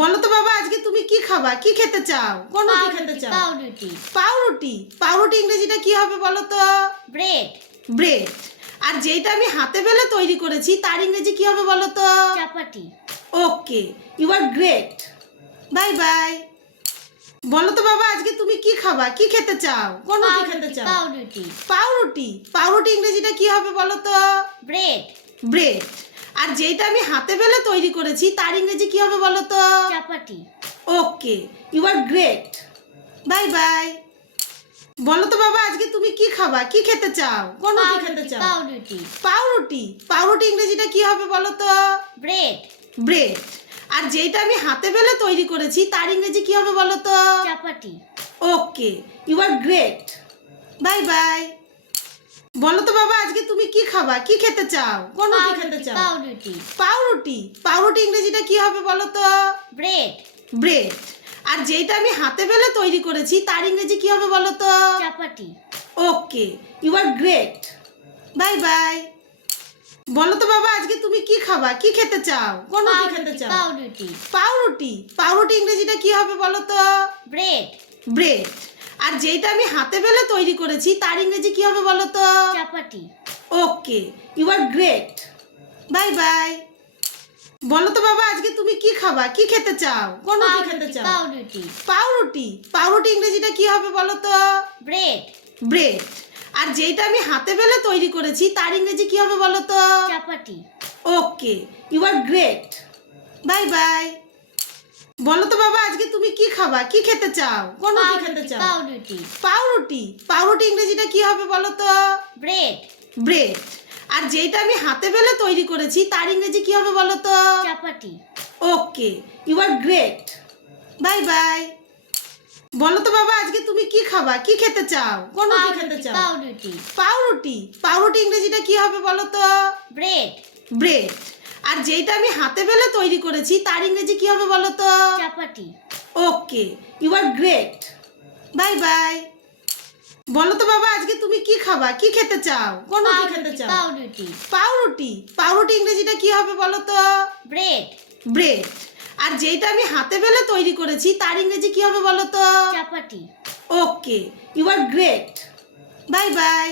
বলো তো বাবা, আজকে তুমি কি খাবা? কি খেতে চাও? কোন রুটি খেতে চাও? পাউরুটি। পাউরুটি। পাউরুটি ইংরেজিটা কি হবে বলো তো? ব্রেড। ব্রেড। আর যেটা আমি হাতে বেলে তৈরি করেছি তার ইংরেজি কি হবে বলো তো? চাপাটি। Okay, you are great. Bye bye. বলো তো বাবা, আজকে তুমি কি খাবা? কি খেতে চাও? কোন রুটি খেতে চাও? পাউরুটি। পাউরুটি। পাউরুটি ইংরেজিটা কি হবে বলো তো? ব্রেড। ব্রেড। আর যেটা আমি হাতে বেলে তৈরি করেছি তার ইংরেজি কি হবে বলো তো? চাপাটি। Okay, you are great. Bye bye. বলো তো বাবা, আজকে তুমি কি খাবা? কি খেতে চাও? কোন রুটি খেতে চাও? পাউরুটি। পাউরুটি। পাউরুটি ইংরেজিটা কি হবে বলো তো? ব্রেড। ব্রেড। আর যেটা আমি হাতে বেলে তৈরি করেছি তার ইংরেজি কি হবে বলো তো? চাপাটি। Okay, you are great. Bye bye. বলো তো বাবা, আজকে তুমি কি খাবা? কি খেতে চাও? কোন রুটি খেতে চাও? পাউরুটি। পাউরুটি। পাউরুটি ইংরেজিটা কি হবে বলো তো? ব্রেড। ব্রেড। আর যেটা আমি হাতে বেলে তৈরি করেছি তার ইংরেজি কি হবে বলো তো? চাপাটি। Okay, you are great. Bye bye. বলো তো বাবা, আজকে তুমি কি খাবা? কি খেতে চাও? কোন রুটি খেতে চাও? পাউরুটি। পাউরুটি। পাউরুটি ইংরেজিটা কি হবে বলো তো? ব্রেড। ব্রেড। আর যেটা আমি হাতে বেলে তৈরি করেছি তার ইংরেজি কি হবে বলো তো? চাপাটি। Okay, you are great. Bye bye. বলো তো বাবা, আজকে তুমি কি খাবা? কি খেতে চাও? কোন রুটি খেতে চাও? পাউরুটি। পাউরুটি। পাউরুটি ইংরেজিটা কি হবে বলো তো? ব্রেড। ব্রেড। আর যেটা আমি হাতে বেলে তৈরি করেছি তার ইংরেজি কি হবে বলো তো? চাপাটি। Okay, you are great. Bye bye. বলো তো বাবা, আজকে তুমি কি খাবা? কি খেতে চাও? কোন রুটি খেতে চাও? পাউরুটি। পাউরুটি। পাউরুটি ইংরেজিটা কি হবে বলো তো? ব্রেড। ব্রেড। আর যেটা আমি হাতে বেলে তৈরি করেছি তার ইংরেজি কি হবে বলো তো? চাপাটি। Okay, you are great. Bye bye. বলো তো বাবা, আজকে তুমি কি খাবা? কি খেতে চাও? কোন রুটি খেতে চাও? পাউরুটি। পাউরুটি। পাউরুটি ইংরেজিটা কি হবে বলো তো? ব্রেড। ব্রেড। আর যেটা আমি হাতে বেলে তৈরি করেছি তার ইংরেজি কি হবে বলো তো? চাপাটি। Okay, you are great. Bye bye. বলো তো বাবা, আজকে তুমি কি খাবা? কি খেতে চাও? কোন রুটি খেতে চাও? পাউরুটি। পাউরুটি। পাউরুটি ইংরেজিটা কি হবে বলো তো? ব্রেড। ব্রেড। আর যেটা আমি হাতে বেলে তৈরি করেছি তার ইংরেজি কি হবে বলো তো? চাপাটি। Okay, you are great. Bye by.